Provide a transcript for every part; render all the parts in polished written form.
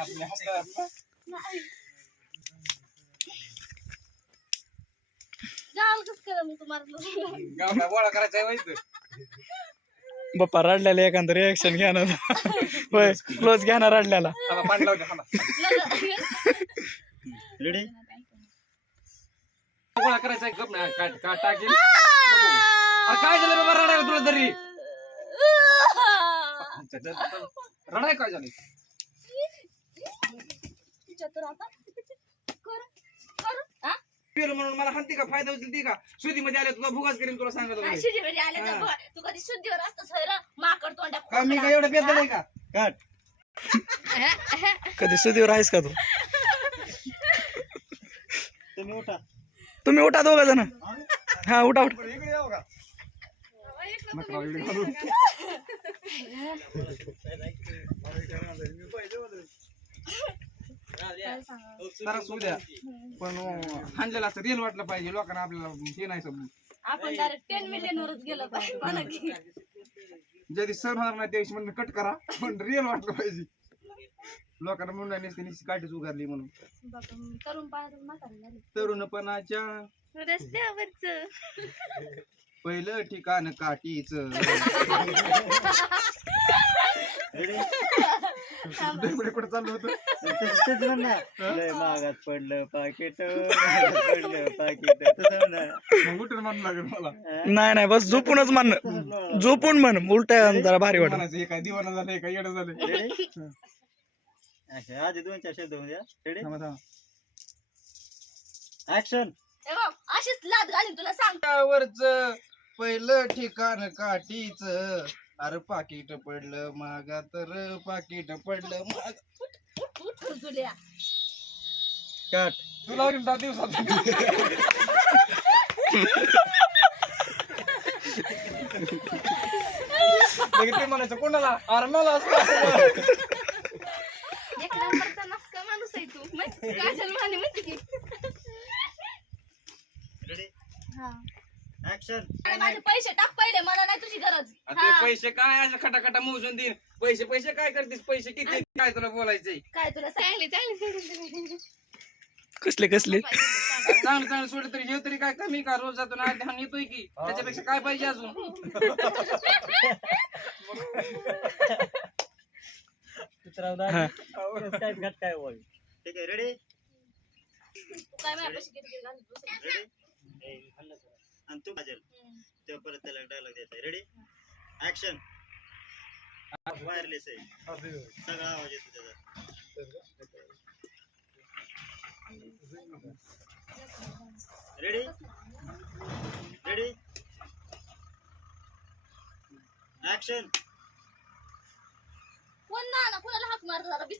आपल्या हसतात ना. गाव काय बोळा करायचा आहे माहिती बाप्पा रडल्याला एखादं रिएक्शन घ्या ना होय क्लोज घ्या ना रडल्याला पाणी लावते खाना रेडी गोळा करायचा आहे गप ना का टाकीन अरे काय झालं बाबा रडायला तुला तरी रडाय काय झालं पेलो म्हणून मला हानती का फायदा होतील ती का शुद्धीमध्ये आल्या तुला भुगाच करीन तुला सांगत तू कधी शुद्धीवर असतोस माकड तोंडा का मी काय एवढं बेदल आहे का कट कधी सुधीवर आहेस का तू तुम्ही उठा दोघ जण हा उठा उठा द्या पण हाणलेलं असतं रिअल वाटलं पाहिजे लोकांना आपल्याला हे नाही समजून आपण डायरेक्ट 10 मिलियन वरच गेलो पाहिजे ज्या दिवशी सण होणार नाही त्या दिवशी म्हणून कट करा पण रिअल वाटलं पाहिजे लोकांना म्हणून त्यांनी काठीच उगारली म्हणून तरुण पायातून म्हातारे झाले तरुणपणाच्या रस्त्यावरच पहिलं ठिकाण काठीच कुठे चाललं होतं मागात पडलं पाकिट पडलं पाकिट मग उठून म्हणू लागेल मला नाही नाही बस झोपूनच म्हण झोपून म्हण उलट जरा भारी वाटत म्हणायचं हे काय दिवाना झालंय काय येडं झालंय आधी 2-4 शब्द होऊन द्या रेडी थांबा, थांबा. ऍक्शन अशीच लाद घालीन तुला सांग वरच पहिलं ठिकाण काठीच अरे पाकिट पडलं मागा तर पाकिट पडलं माग तुझ्या कट तुला 10 दिवसात लगेच ते म्हणायचं कोणाला अरे मला एक नंबरचा नसका माणूस आहे तू काजल माने म्हणते की रेडी हा ऍक्शन माझे पैसे टाक पहिले मला नाही तुझी गरज ते पैसे काय असं खटाखटा मोजून देईन पैसे काय करतेस पैसे किती काय तुला बोलायचंय काय तुला चांगली कसले कसले चांगलं सोडलं तरी हे तरी काय कमी का रोज जातो ना ध्यान येतोय की त्याच्यापेक्षा काय पाहिजे अजून काय बोल ठीक आहे रेडी काय माझ्यापाशी किती घालून रेडी आणि तू काजल तेव्हा परत त्याला डायलॉग द्यायचा रेडी ऍक्शन वायरलेस आहे सगळा आवाज येतो त्याचा रेडी रेडी ऍक्शन कोण ना कोणाला हाक मारत झाला की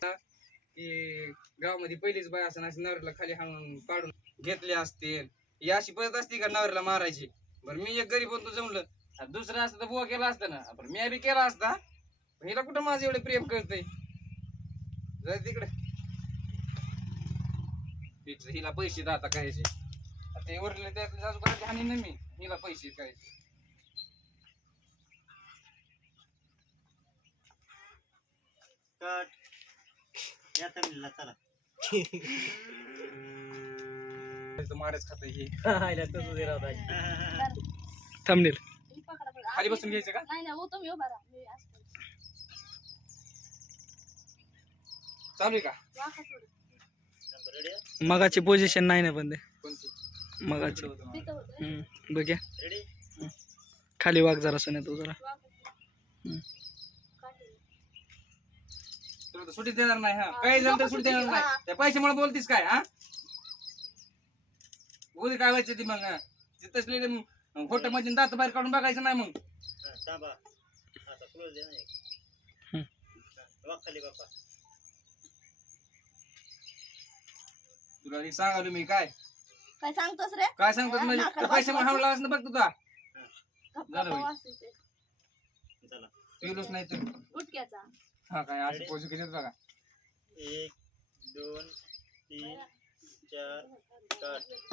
गावामध्ये पहिलीच बाय असं नवऱ्याला खाली हाणून काढून घेतले असते ही अशी पद्धत असते का नवऱ्याला मारायची बरं मी एक गरीब होतो जमलं दुसरं असतं तर बुवा केला असतं ना पण मी बी केला असता हिला कुठं माझं एवढं प्रेम करतय जर तिकडे हिला पैसे आता कायचे ते उरले त्यातले अजून हानी ना मी हिला पैसे काय कट या तमिळला चला मारच खात हे थांबनेल खाली बसून घ्यायचं का नाही नाही तुम्ही उभा राहा मी असतो चालू आहे का वाका सोड रेडी मगाची पोझिशन नाही ना पण ते कोणती मगाची तिथं होतं बघ्या रेडी खाली वाघ जरा सोन्या तू जरा तुला तर सुट्टी देणार नाही हा काही झालं तर सुट्टी देणार नाही त्या पैशामुळे बोलतीस काय हा उद्या काय व्हायचं ती मग तसले खोटं मध्ये दात बाहेर काढून बघायचं नाही मग थांबा आता क्लोज दे ना वाक खाली बाप्पा तुला हे सांगालो मी काय काय सांगतोस रे काय सांगतो म्हणजे पैशामुळे हमला असं बघ तुझा झालं होय. चला पिलोच नाही तर उठक्याचा हा काय असे पोझ केलेत बघा 1 2 3 4 कट